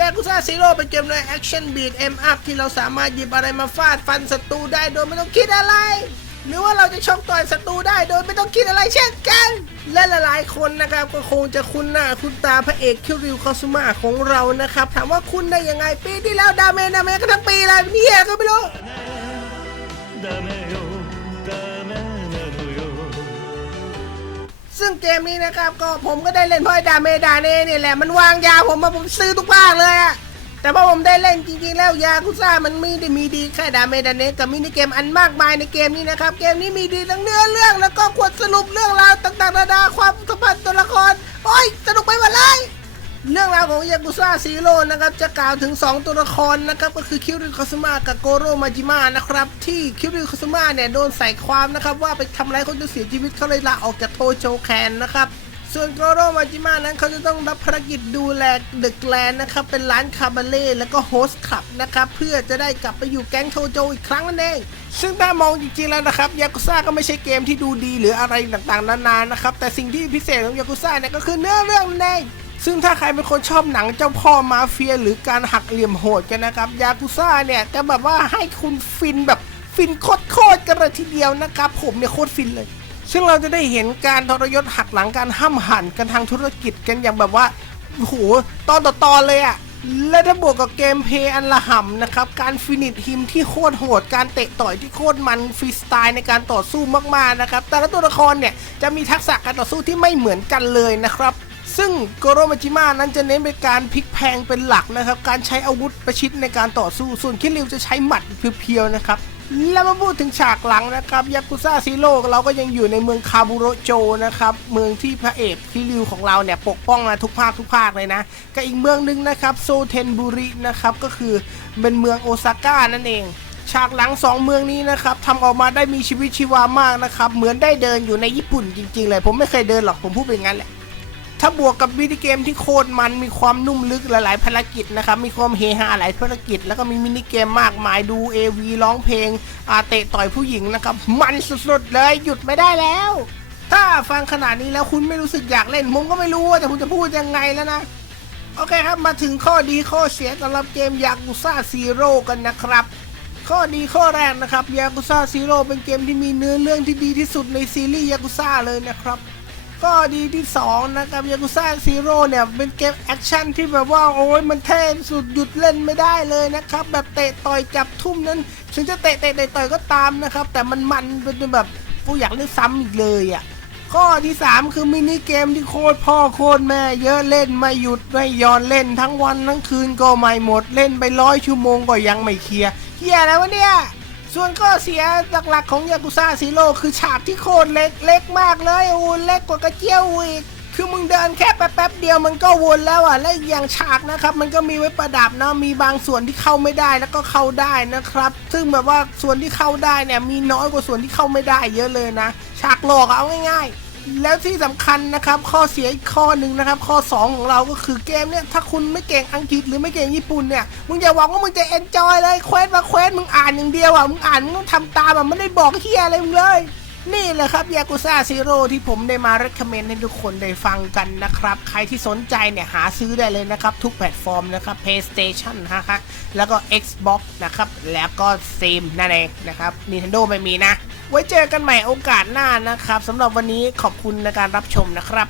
ยากุซ่าซีโร่เป็นเกมในแอคชั่นบีดเอ็มอัพที่เราสามารถหยิบอะไรมาฟาดฟันศัตรูได้โดยไม่ต้องคิดอะไร หรือว่าเราจะชกต่อยศัตรูได้โดยไม่ต้องคิดอะไรเช่นกัน และหลายๆคนนะครับก็คงจะคุ้นหน้าคุ้นตาพระเอกคิริวคาซุมะของเรานะครับ ถามว่าคุ้นได้ยังไงปีที่แล้วดาเมจดาเมจก็ทั้งปีเลยเนี่ยก็ไม่รู้ ซึ่งเกมนี้นะครับก็ผมก็ได้เล่นเพราะไอ้ดาเมดาเน่เนี่ยแหละมันวางยาผมมาผมซื้อทุกภาคเลยอะแต่พอผมได้เล่นจริงๆแล้วยาคุซ่ามันไม่ได้มีดีแค่ดาเมดาเน่กับมินิเกมอันมากมายในเกมนี้นะครับเกมนี้มีดีทั้งเนื้อเรื่องแล้วก็ควรสรุปเรื่องราวต่างๆนานาความ รื่องราวของยากุซ่าซีโร่นะครับจะกล่าวถึง 2 ตัวละครนะครับก็คือคิริคาซุมะกับโกโรมาจิมะนะครับที่คิริคาซุมะเนี่ยโดนใส่ความนะครับว่าไปทำร้ายคนจนเสียชีวิตเขาเลยลาออกจากโทโจแคนนะครับส่วนโกโรมาจิมะนั้นเขาจะต้องรับภารกิจดูแลเดอะแกลนนะครับเป็นร้านคาบาเล่แล้วก็โฮสต์คลับนะครับเพื่อจะได้กลับไปอยู่แก๊งโทโจอีกครั้งนั่นเองซึ่งถ้ามองจริงๆแล้วนะครับยากุซ่าก็ไม่ใช่เกมที่ดูดีหรืออะไรต่างๆนานานะครับแต่สิ่งที่พิเศษของยากุซ่าเนี่ยก็คือเนื้อเรื่องนั่นเอง ซึ่งถ้าใครเป็นคนชอบหนังเจ้าพ่อมาเฟีย หรือการหักเหลี่ยมโหดกันนะครับยากุซ่าเนี่ยจะแบบว่าให้คุณฟินแบบฟินโคตรๆกันเลยทีเดียวนะครับผมเนี่ยโคตรฟินเลย ซึ่งเราจะได้เห็นการทรยศหักหลังการห้ามหันกันทางธุรกิจกันอย่างแบบว่าโอ้โหตอนต่อตอนเลยอะและถ้าบวกกับเกมเพย์อันละห่ำนะครับ การฟินิชทีมที่โคตรโหด การเตะต่อยที่โคตรมันฟรีสไตล์ในการต่อสู้มากๆนะครับ แต่ละตัวละครเนี่ยจะมีทักษะการต่อสู้ที่ไม่เหมือนกันเลยนะครับ ซึ่งโกโรมาจิมะนั้นจะเน้นไปการพลิกแพงเป็นหลักนะครับ การใช้อาวุธประชิดในการต่อสู้ ส่วนคิริวจะใช้หมัดเพียวๆนะครับ แล้วมาพูดถึงฉากหลังนะครับยากุซ่าซีโร่เราก็ยังอยู่ในเมืองคาบูโรโจนะครับ เมืองที่พระเอกคิริวของเราเนี่ยปกป้องมาทุกภาคทุกภาคเลยนะ กับอีกเมืองหนึงนะครับโซเทนบุรินะครับก็คือเป็นเมืองโอซาก้านั่นเองฉากหลังสองเมืองนี้นะครับทำออกมาได้มีชีวิตชีวามากนะครับ เหมือนได้เดินอยู่ในญี่ปุ่นจริงๆเลย ผมไม่เคยเดินหรอกผมพูดเป็นงั้นแหละ ถ้าบวกกับวิดีเกมที่โคตรมันมีความนุ่มลึกหลายๆภารกิจนะครับ มีความเฮฮาหลายภารกิจ แล้วก็มีมินิเกมมากมายดู AV ร้องเพลงอาเตะต่อยผู้หญิงนะครับ มันสุดๆเลยหยุดไม่ได้แล้ว ถ้าฟังขนาดนี้แล้วคุณไม่รู้สึกอยากเล่น ผมก็ไม่รู้ว่าแต่คุณจะพูดยังไงแล้วนะโอเคครับ มาถึงข้อดีข้อเสียสำหรับเกมยากุซ่าซีโร่กันนะครับ ข้อดีข้อแรกนะครับยากุซ่าซีโร่เป็นเกมที่มีเนื้อเรื่องที่ดีที่สุดในซีรีส์ยากุซ่าเลยนะครับ ก็ดีที่ 2 นะครับยากุซ่าซีโร่เนี่ย เป็นเกมแอคชั่นที่แบบว่า โอ้ยมันเท่สุดหยุดเล่นไม่ได้เลยนะครับ แบบเตะต่อยจับทุ่มนั้น ถึงจะเตะเตะเตะต่อยก็ตามนะครับ แต่มันมันเป็นแบบกูอยากเล่นซ้ำอีกเลยอะข้อที่ 3 คือมินิเกมที่โคตรพ่อโคตรแม่เยอะเล่นไม่หยุดไม่หยอนเล่นทั้งวันทั้งคืนก็ไม่หมดเล่นไปร้อยชั่วโมงก็ยังไม่เคลียร์เฮียอะไรวะเนี่ย ส่วนข้อเสียหลักๆของยากุซ่าซีโร่คือฉากที่โคตรเล็กเล็กมากเลยอูเล็กกว่ากระเจียวอีกคือมึงเดินแค่แป๊บๆเดียวมันก็วนแล้วอะ และอีกอย่างฉากนะครับ มันก็มีไว้ประดับนะมีบางส่วนที่เข้าไม่ได้แล้วก็เข้าได้นะครับ ซึ่งแบบว่าส่วนที่เข้าได้เนี่ยมีน้อยกว่าส่วนที่เข้าไม่ได้เยอะเลยนะ ฉากหลอกเอาง่ายๆ แล้วที่สำคัญนะครับข้อเสียอีกข้อหนึ่งนะครับ ข้อ 2 ของเราก็คือเกมเนี่ยถ้าคุณไม่เก่งอังกฤษหรือไม่เก่งญี่ปุ่นเนี่ยมึงอย่าหวังว่ามึงจะเอนจอยเลยเควสมาเควสมึงอ่านอย่างเดียวอะมึงอ่านมึงต้องทำตามอะไม่ได้บอกเฮียอะไรมึงเลยนี่แหละครับยากุซ่าซีโร่ที่ผมได้มา recommend ให้ทุกคนได้ฟังกันนะครับ ใครที่สนใจเนี่ยหาซื้อได้เลยนะครับ ทุกแพลตฟอร์มนะครับ PlayStation นะฮะแล้วก็ Xbox นะครับ แล้วก็ Steam นั่นเองนะครับ Nintendo ไม่มีนะ ไว้เจอกันใหม่โอกาสหน้านะครับสำหรับวันนี้ขอบคุณในการรับชมนะครับ